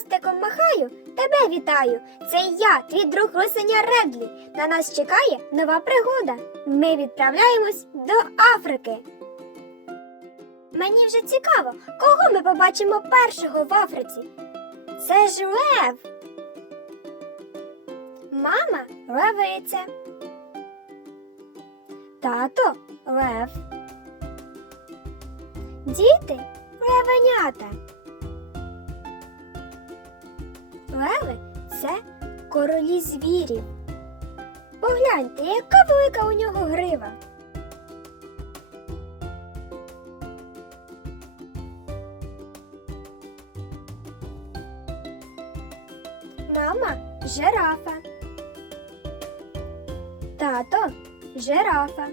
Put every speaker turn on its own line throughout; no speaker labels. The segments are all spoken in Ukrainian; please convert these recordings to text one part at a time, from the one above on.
хвостиком махаю, тебе вітаю. Це я, твій друг Русеня Редлі. На нас чекає нова пригода. Ми відправляємось до Африки. Мені вже цікаво, кого ми побачимо першого в Африці. Це ж лев. Мама левиця. Тато лев. Діти левенята. Леви це королі звірів. Погляньте, яка велика у нього грива. Мама жирафа. Тато жирафа.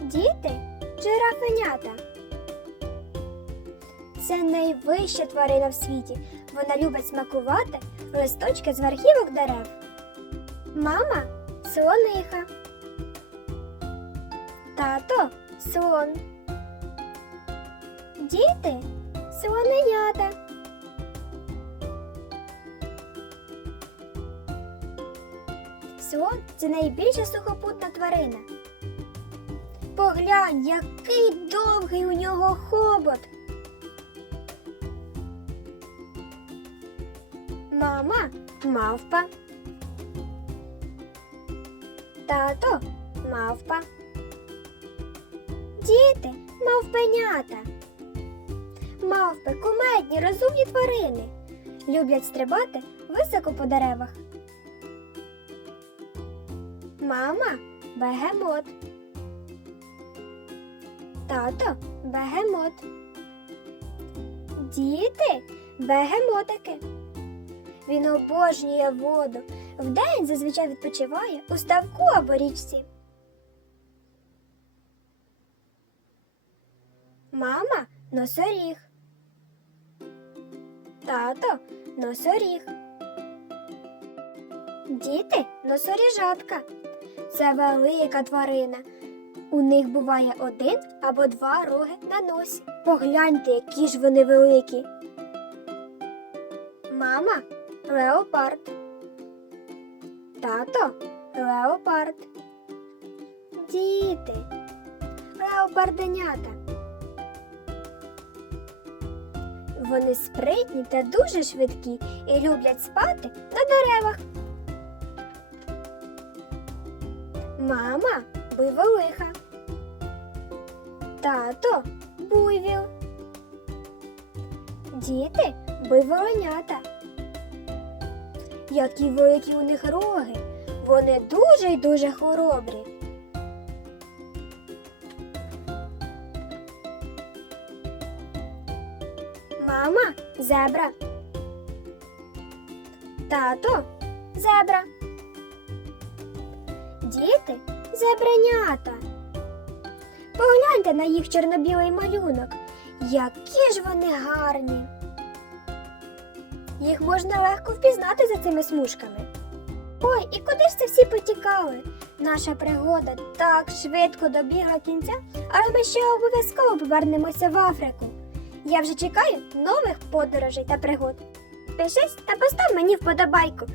Діти жирафенята. Це найвища тварина в світі. Вона любить смакувати листочки з верхівок дерев. Мама слониха. Тато слон. Діти слоненята. Слон це найбільша сухопутна тварина. Поглянь, який довгий у нього хобот. Мама мавпа. Тато мавпа. Діти мавпенята. Мавпи кумедні, розумні тварини. Люблять стрибати високо по деревах. Мама бегемот. Тато бегемот. Діти бегемотики. Він обожнює воду. Вдень зазвичай відпочиває у ставку або річці. Мама носоріг. Тато носоріг. Діти носоріжатка. Це велика тварина. У них буває один або два роги на носі. Погляньте, які ж вони великі. Мама леопард. Тато леопард. Діти. Леопарденята. Вони спритні та дуже швидкі і люблять спати на деревах. Мама буйволиха. Тато буйвіл. Діти буйволенята. Які великі у них роги. Вони дуже й дуже хоробрі. Мама зебра. Тато зебра. Діти зебренята. Погляньте на їх чорно-білий малюнок. Які ж вони гарні. Їх можна легко впізнати за цими смужками. Ой, і куди ж це всі потікали? Наша пригода так швидко добігла кінця, але ми ще обов'язково повернемося в Африку. Я вже чекаю нових подорожей та пригод. Пишись та постав мені вподобайку.